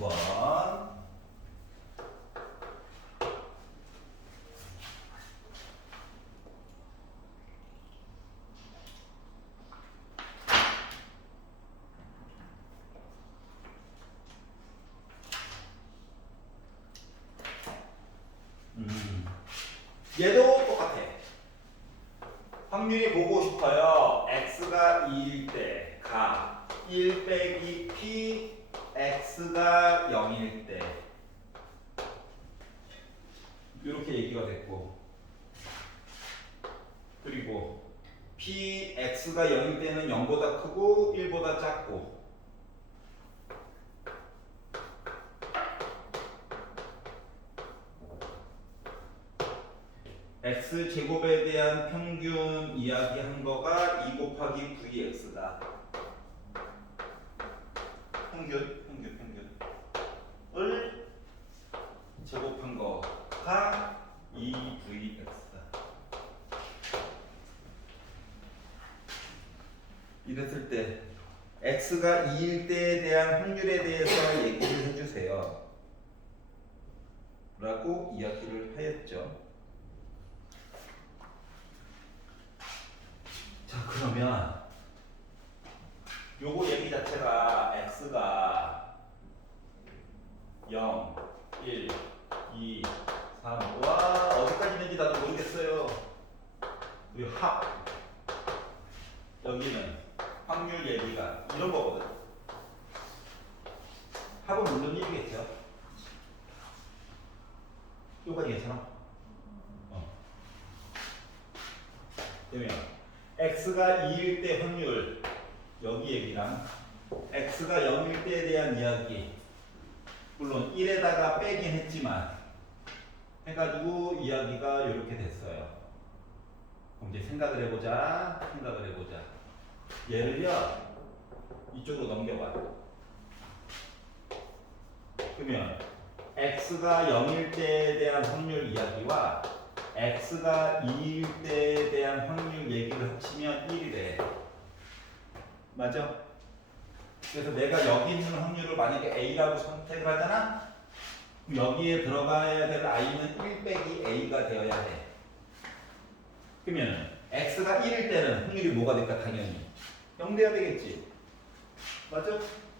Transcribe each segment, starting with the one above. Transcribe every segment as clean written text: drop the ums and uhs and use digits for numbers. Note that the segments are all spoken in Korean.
9번. 얘도 똑같아. 확률이 보고 싶어요. x가 2일 때 가 1 빼기 p x가 0일 때 이렇게 얘기가 됐고, 그리고 p x가 0일 때는 0보다 크고 1보다 작고, x제곱에 대한 평균 이야기한 거가 2 곱하기 vx다. 평균을 제곱한 거가 2vx다. 이랬을 때 x가 2일 때에 대한 확률에 대해서 얘기를 해주세요 라고 이야기를 하였죠. 자, 그러면 요거 얘기 자체가 x가 0, 1, 2, 3, 와 어디까지 있는지 나도 모르겠어요. 우리 합, 여기는 확률 얘기가 이런 거거든. 합은 물론 1이겠죠. 요까지 괜찮아? 그러면 x가 2일 때 확률, 여기 얘기랑 x가 0일 때에 대한 이야기, 물론 1에다가 빼긴 했지만 해가지고 이야기가 이렇게 됐어요. 그럼 이제 생각을 해보자. 얘를요 이쪽으로 넘겨봐. 그러면 x가 0일 때에 대한 확률 이야기와 x가 2일 때에 대한 확률 얘기를 합치면 1이래. 맞아? 그래서 내가 여기 있는 확률을 만약에 a라고 선택을 하잖아? 여기에 들어가야 될 i는 1 빼기 a가 되어야 해. 그러면 x가 1일 때는 확률이 뭐가 될까? 당연히 0 돼야 되겠지. 맞아?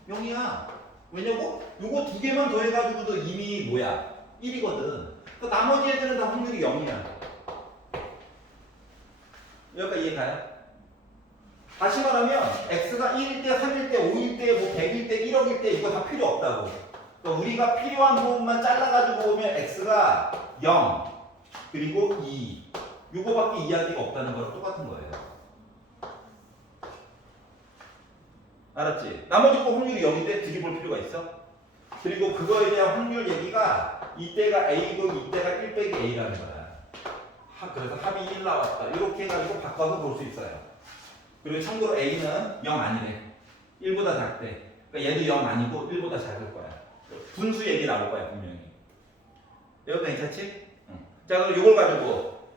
0이야. 왜냐고? 요거 두 개만 더해가지고도 이미 뭐야? 1이거든. 나머지 애들은 다 확률이 0이야. 여기까지 이해가요? 다시 말하면 x가 1일 때, 3일 때, 5일 때, 뭐 100일 때, 1억일 때 이거 다 필요 없다고. 그러니까 우리가 필요한 부분만 잘라가지고 오면 x가 0 그리고 2 요거밖에 이야기가 없다는 거랑 똑같은 거예요. 알았지? 나머지 거 확률이 0인데 뒤집을 필요가 있어? 그리고 그거에 대한 확률 얘기가 이때가 a고 이때가 1 빼기 a라는 거야. 그래서 합이 1 나왔다. 이렇게 해가지고 바꿔서 볼 수 있어요. 그리고 참고로 a는 0 아니래. 1보다 작대. 그러니까 얘도 0 아니고 1보다 작을 거야. 분수 얘기 나올 거야 분명히. 이거 괜찮지? 응. 자, 그럼 이걸 가지고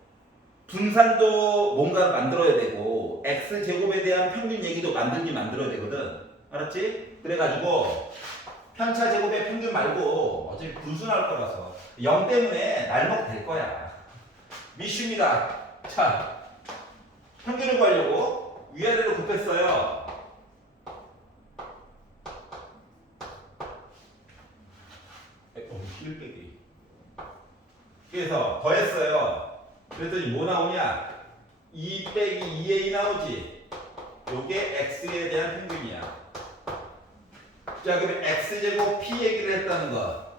분산도 뭔가를 만들어야 되고 x제곱에 대한 평균 얘기도 만들어야 되거든. 알았지? 그래가지고 편차 제곱의 평균 말고 어차피 분수 나올 거라서 0 때문에 날먹 될 거야. 미슈입니다. 자, 평균을 구하려고 위아래로 곱했어요. 그래서 더했어요. 그랬더니 뭐 나오냐? 2 빼기 2a 나오지. 요게 x에 대한 평균이야. 자, 그러면 x제곱 p 얘기를 했다는 거.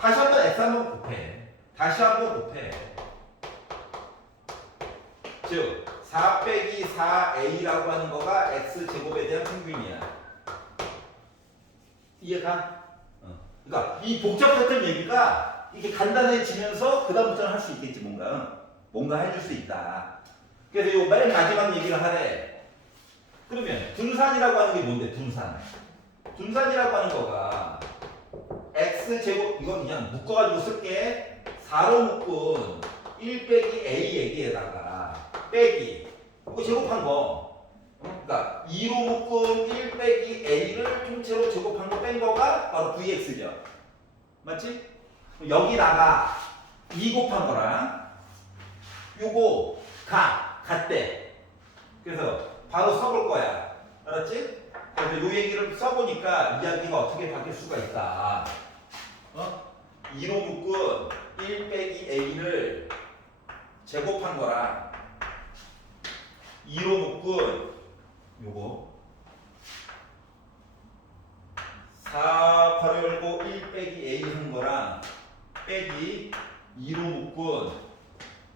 다시 한번 x 한번 곱해. 즉 4 빼기 4a라고 하는 거가 x제곱에 대한 평균이야. 이해가? 그러니까 이 복잡했던 얘기가 이게 간단해지면서 그 다음부터는 할 수 있겠지. 뭔가 해줄 수 있다. 그래서 요 맨 마지막 얘기를 하래. 그러면 분산이라고 하는 게 뭔데? 분산이라고 하는 거가 x제곱, 이건 그냥 묶어가지고 쓸게. 4로 묶은 1 빼기 a 얘기에다가 빼기 이거 제곱한 거 그러니까 2로 묶은 1 빼기 a를 통째로 제곱한 거 뺀 거가 바로 vx죠. 맞지? 여기다가 2 곱한 거랑 요거 같대. 그래서 바로 써볼 거야. 알았지? 그래서 요 얘기를 써보니까 이야기가 어떻게 바뀔 수가 있다. 2로 묶은 1 빼기 a를 제곱한 거랑 2로 묶은 요거 4 괄호 열고 1 빼기 a 한 거랑 빼기 2로 묶은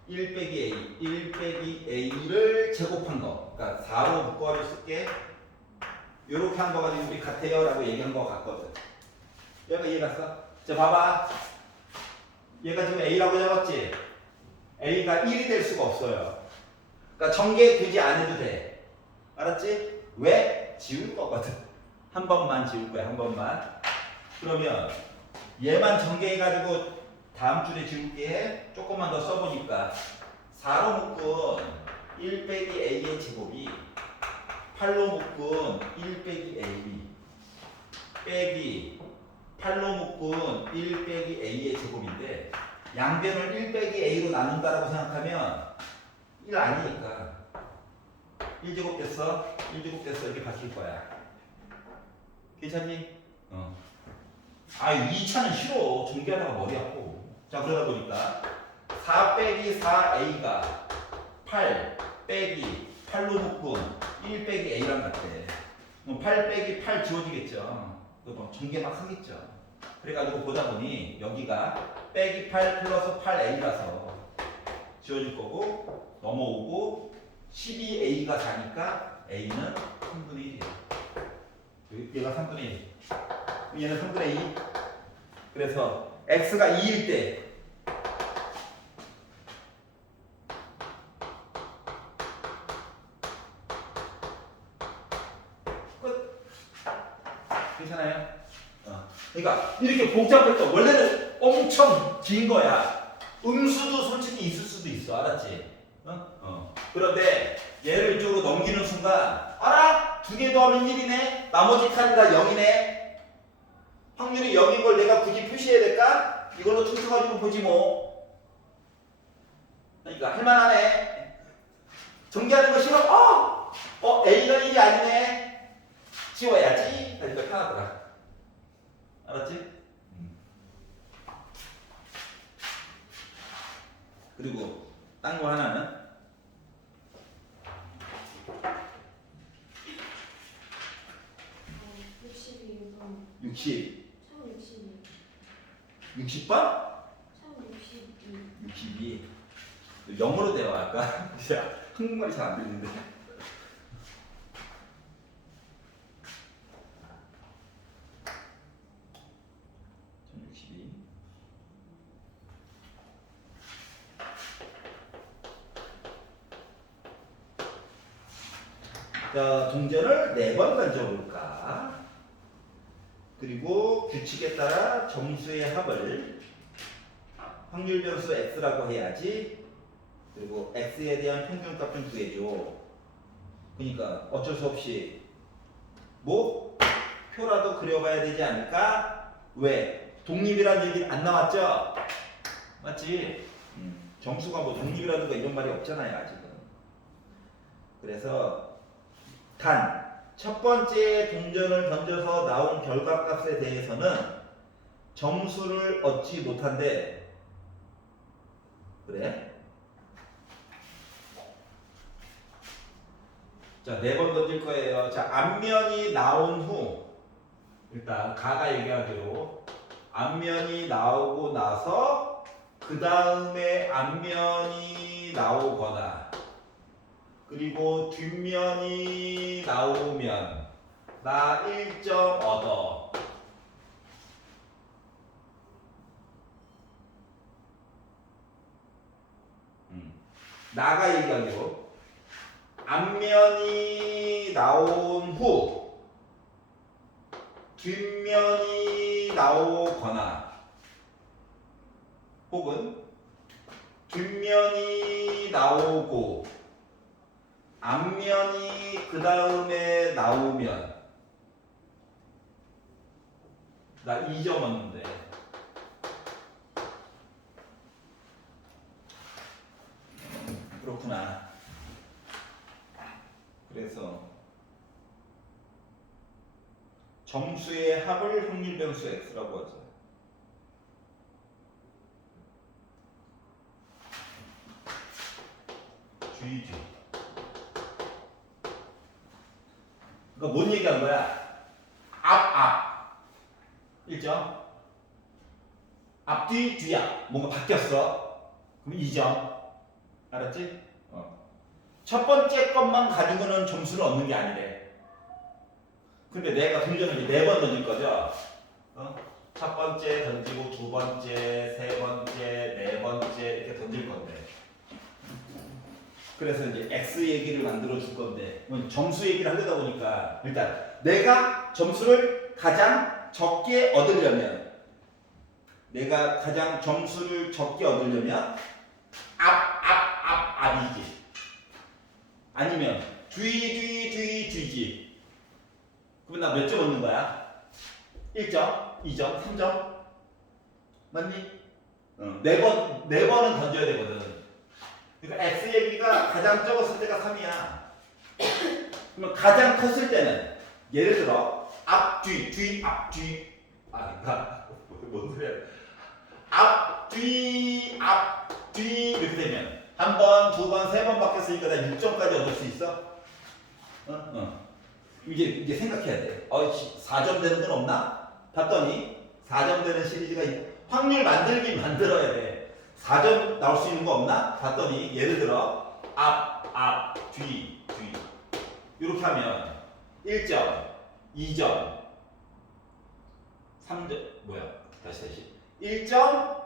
1 빼기 a를 제곱한 거. 그러니까 4로 묶어를 쓸게. 요렇게 한 거가 지금 우리 같아요 라고 얘기한 거 같거든. 얘가 이해 갔어? 자 봐봐. 얘가 지금 a라고 적었지? a가 1이 될 수가 없어요. 그러니까 전개 굳이 안 해도 돼. 알았지? 왜? 지울 거거든. 한 번만 지울 거야. 한 번만. 그러면 얘만 전개해가지고 다음 줄에 지울게. 조금만 더 써보니까 4로 묶은 1 빼기 a의 제곱이 8로 묶은 1 빼기 ab 빼기 8로 묶은 1 빼기 a의 제곱인데 양변을 1 빼기 a로 나눈다라고 생각하면 1 아니니까 1제곱 됐어? 1제곱 됐어 이렇게 바뀔 거야. 괜찮니? 아 2차는 싫어. 전개하다가 머리 아파. 자 그러다 보니까 4 빼기 4a가 8 빼기 8로 묶은 1 빼기 a랑 같대. 그럼 8 빼기 8 지워지겠죠. 그럼 전개 막 하겠죠. 그래가지고 보다 보니 여기가 빼기 8 플러스 8a라서 지워질 거고 넘어오고 12a가 4니까 a는 3분의 1이에요. 얘가 3분의 1. 얘는 3분의 2. 그래서 x가 2일 때 끝. 괜찮아요? 그러니까 이렇게 복잡했던 원래는 엄청 긴 거야. 음수도 솔직히 있을 수도 있어. 알았지? 그런데 얘를 이쪽으로 넘기는 순간 알아? 2개 더하면 1이네. 나머지 칸이 다 0이네. 확률이 0인 걸 내가 굳이 표시해야 될까? 이걸로 퉁쳐가지고 보지 뭐. 그러니까 할만하네. 전개하는 거 싫어? A가 1이 아니네. 지워야지. 그러니까 편하더라. 알았지? 그리고 딴 거 하나는 60. 60번? 62. 0으로 돼요 아까. 한국말이 잘 안 들리는데. 1062. 자, 동전을 4번 던져볼까? 그리고 규칙에 따라 점수의 합을 확률 변수 x라고 해야지. 그리고 x에 대한 평균값 좀 구해줘. 그러니까 어쩔 수 없이 뭐 표라도 그려봐야 되지 않을까? 왜? 독립이라는 얘기 안 나왔죠? 맞지? 점수가 뭐 독립이라든가 이런 말이 없잖아요 아직은. 그래서 단 첫 번째 동전을 던져서 나온 결과값에 대해서는 점수를 얻지 못한대. 그래? 자, 4번 던질 거예요. 자, 앞면이 나온 후 일단 가가 얘기하기로 앞면이 나오고 나서 그 다음에 앞면이 나오거나 그리고 뒷면이 나오면 나 1점 얻어. 나가 얘기하기로 앞면이 나온 후 뒷면이 나오거나 혹은 뒷면이 나오고 앞면이 그 다음에 나오면 나 2점 얻는데 그렇구나. 그래서 점수의 합을 확률 변수 x라고 하죠. GG. 그러니까 뭔 얘기한 거야? 앞 1점, 앞뒤 뒤앞 뭔가 바뀌었어. 그럼 2점. 알았지? 첫 번째 것만 가지고는 점수를 얻는 게 아니래. 근데 내가 동전을 이제 4번 던질 거죠? 첫 번째 던지고 두 번째, 세 번째, 네 번째 이렇게 던질 건데. 그래서 이제 X 얘기를 만들어 줄 건데 점수 얘기를 하려다 보니까 일단 내가 점수를 가장 적게 얻으려면 내가 가장 점수를 적게 얻으려면 앞이지. 아니면 뒤지. 그러면 나 몇 점 얻는 거야? 1점, 2점, 3점? 맞니? 네 번은 던져야 되거든. 그러니까 X 얘기가 가장 적었을 때가 3이야. 그러면 가장 컸을 때는 예를 들어 앞, 뒤. 그러니까 뭔 소리야? 앞, 뒤 이렇게 되면 한 번, 두 번, 세 번 바뀌었으니까 나 6점까지 얻을 수 있어? 이제 생각해야 돼. 4점 되는 건 없나? 봤더니 4점 되는 시리즈가 확률 만들긴 만들어야 돼. 4점 나올 수 있는 거 없나? 봤더니 예를 들어 앞, 뒤 이렇게 하면 1점, 2점, 3점 뭐야? 다시 1점,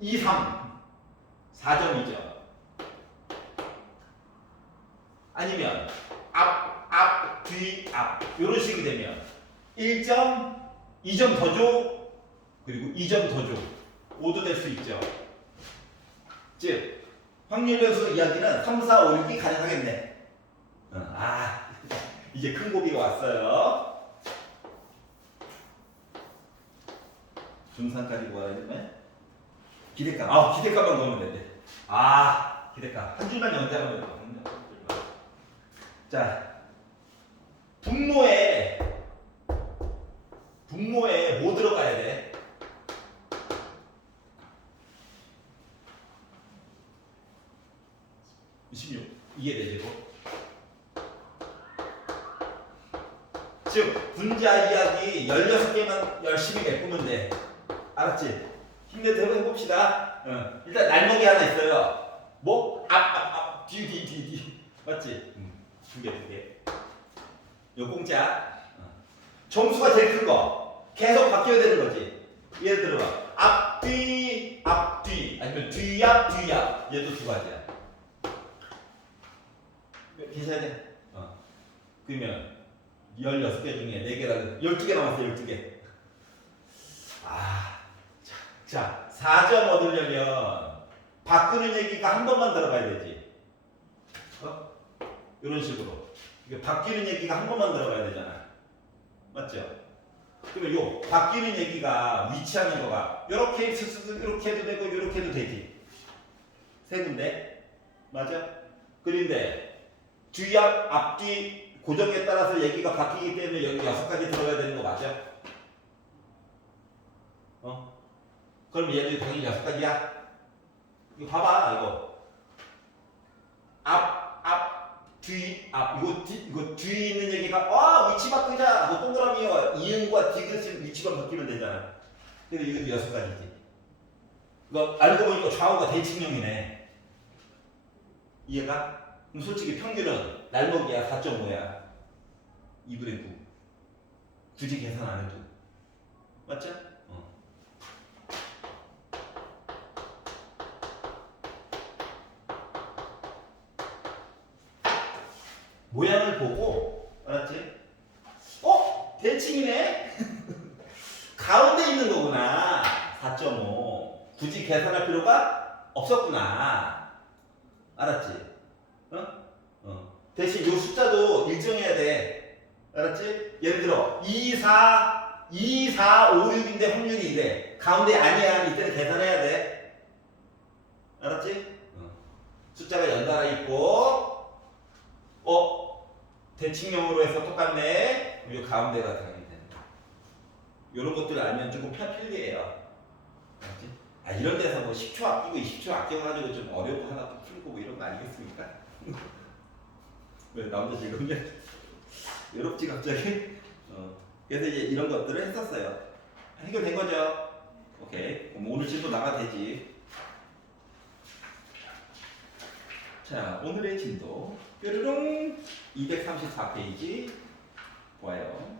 2, 3 4점이죠. 아니면 앞, 뒤, 이런 식이 되면 1점, 2점 더 줘, 그리고 2점 더 줘. 5도 될 수 있죠. 즉, 확률 변수 이야기는 3, 4, 5, 6이 가능하겠네. 이제 큰 고비가 왔어요. 중3까지 모아야 되네. 기대값. 기대값만 넣으면 되네. 기대값. 한 줄만 연대하면 되거든요. 자, 분모에 뭐 들어가야 돼? 16. 이해되죠? 즉, 분자 이야기 16개만 열심히 메꾸면 돼. 알았지? 힘내서 해봅시다. 일단 날먹이 하나 있어요. 뭐? 앞, 뒤. 맞지? 두 개. 요 공짜. 점수가 제일 큰 거. 계속 바뀌어야 되는 거지. 예를 들어 앞, 뒤. 아니면 뒤앞. 얘도 두 가지야. 계셔야 돼. 그러면 16개 중에 4개 12개 남았어요. 12개. 자, 4점 얻으려면 바꾸는 얘기가 한 번만 들어가야 되지. 이런 식으로. 바뀌는 얘기가 한 번만 들어가야 되잖아. 맞죠? 그러면 요 바뀌는 얘기가 위치하는 거가 이렇게 이렇게 해도 되고 이렇게 해도 되지. 세 군데. 맞아? 그런데 뒤앞, 앞뒤 고정에 따라서 얘기가 바뀌기 때문에 여기 6가지 들어가야 되는 거 맞아? 그럼 얘도 당연히 6가지야. 이거 봐봐, 이거. 뒤. 이거 뒤에 있는 얘기가, 위치 바꾸자. 뭐 동그라미와 이응과 디귿 위치만 바뀌면 되잖아. 근데 이것도 6가지지. 이거 알고 보니까 좌우가 대칭형이네. 이해가? 그럼 솔직히 평균은 날먹이야. 4.5야. 2분의 9. 굳이 계산 안 해도. 맞죠? 모양을 보고, 알았지? 대칭이네? 가운데 있는 거구나. 4.5. 굳이 계산할 필요가 없었구나. 알았지? 대신 이 숫자도 일정해야 돼. 알았지? 예를 들어 2, 4, 5, 6인데 확률이 이래. 가운데 아니야. 이때는 계산해야 돼. 알았지? 숫자가 연달아 있고 대칭형으로 해서 똑같네. 이 가운데가 당연히 된다. 이런 것들 알면 조금 편리해요. 알았지? 이런 데서 뭐 10초 아끼고 20초 아껴가지고 좀 어려운 거 하나 풀고 뭐 이런 거 아니겠습니까? 왜 나 혼자 즐겁냐? 외롭지 갑자기? 그래서 이제 이런 것들을 했었어요. 해결된 거죠? 오케이. 그럼 오늘 진도 나가 되지. 자, 오늘의 진도 뾰루롱 234페이지 보아요.